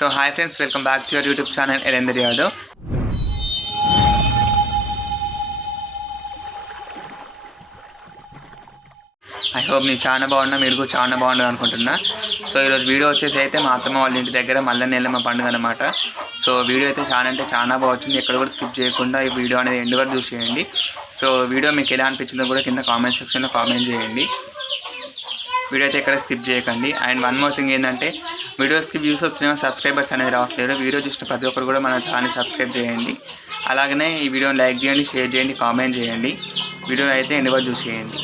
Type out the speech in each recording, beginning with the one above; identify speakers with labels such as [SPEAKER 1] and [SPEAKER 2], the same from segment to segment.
[SPEAKER 1] So hi friends welcome back to your YouTube channel Erender Yadav I hope నేను చాలా బాగున్నా మీరు కూడా చాలా బాగుండదు అనుకుంటున్నా. సో ఈరోజు వీడియో వచ్చేసి అయితే మా అత్తమ్మ వాళ్ళ ఇంటి దగ్గర మల్ల నెల్లమ్మ పండుగ అనమాట సో వీడియో అయితే చాలా అంటే చాలా బాగుంది ఎక్కడ కూడా స్కిప్ చేయకుండా ఈ వీడియో అనేది ఎండ్ వరకు చూసేయండి సో వీడియో మీకు ఎలా అనిపించిందో కూడా కింద కామెంట్ సెక్షన్లో కామెంట్ చేయండి. వీడియో అయితే ఎక్కడ స్కిప్ చేయకండి. అండ్ వన్ మోర్ థింగ్ ఏంటంటే వీడియోస్కి వ్యూస్ వచ్చినా సబ్స్క్రైబర్స్ అనేది రావట్లేదు. వీడియో చూసిన ప్రతి ఒక్కరు కూడా మన ఛానల్ని సబ్స్క్రైబ్ చేయండి. అలాగనే ఈ వీడియోని లైక్ చేయండి షేర్ చేయండి కామెంట్ చేయండి. వీడియోని అయితే ఎన్ని వరకు చూసేయండి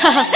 [SPEAKER 2] 哈哈。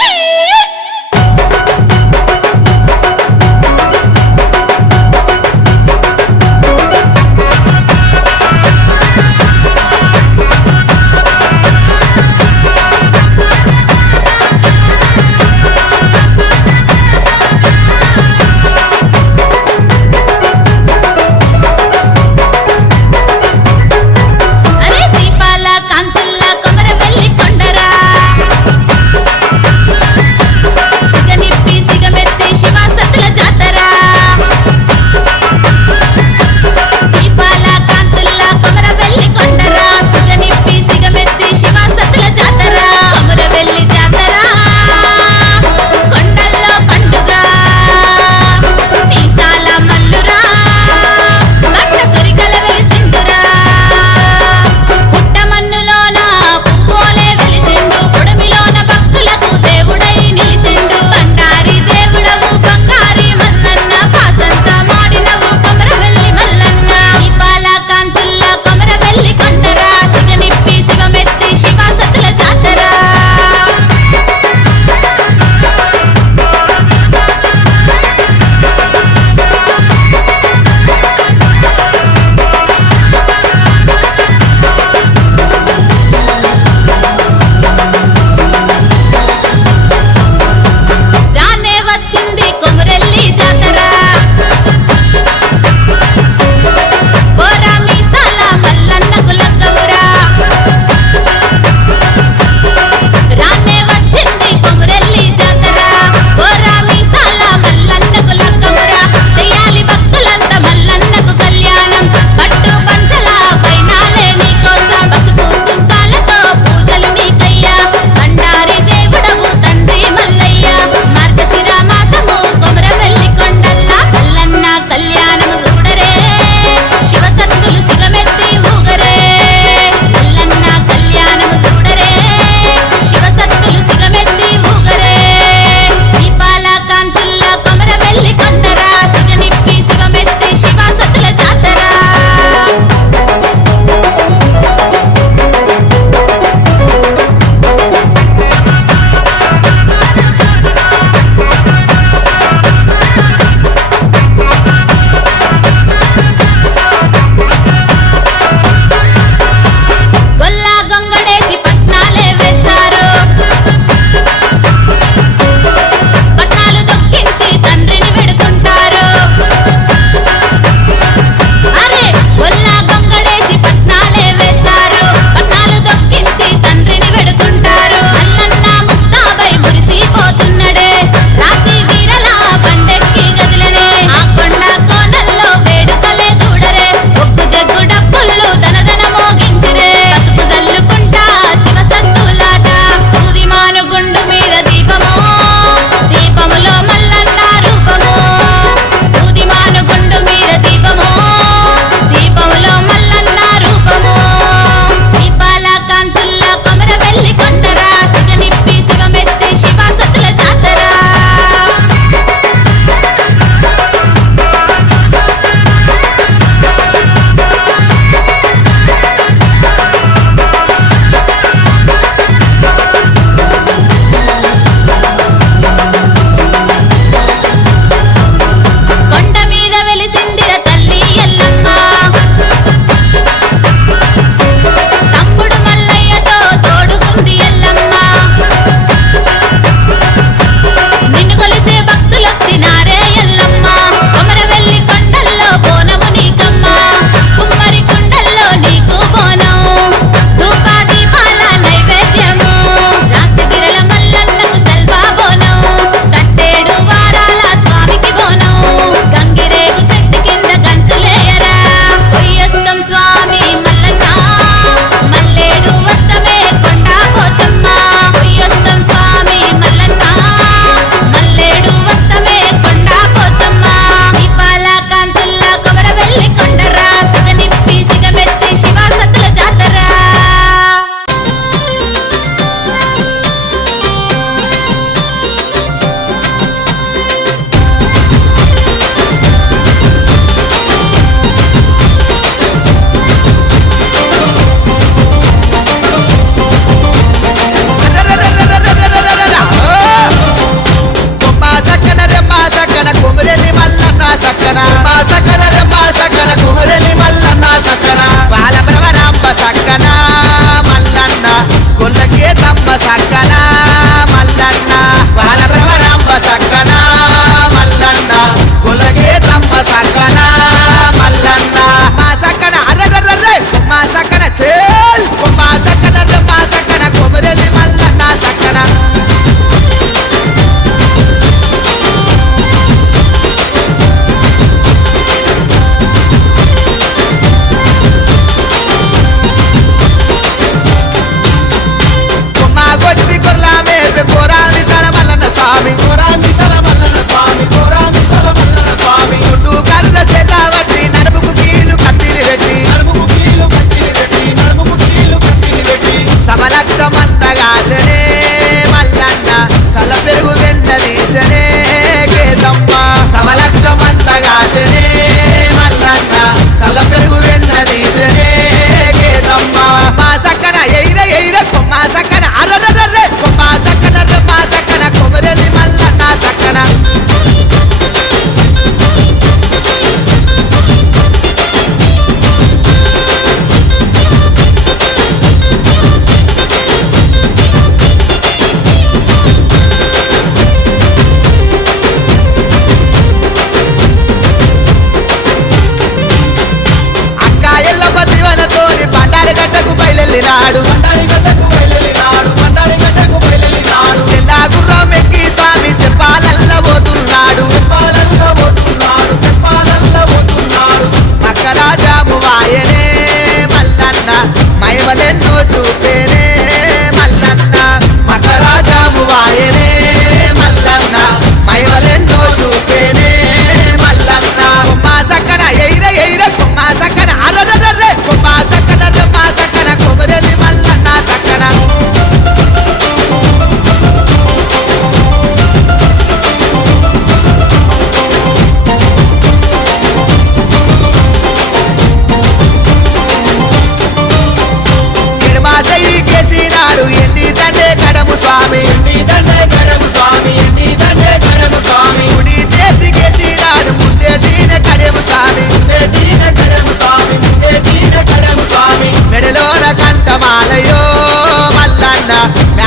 [SPEAKER 2] Aleluya.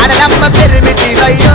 [SPEAKER 2] మేడలమ్మ పెరిమిటి అయ్యో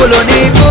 [SPEAKER 2] శివసత్తుల నీకు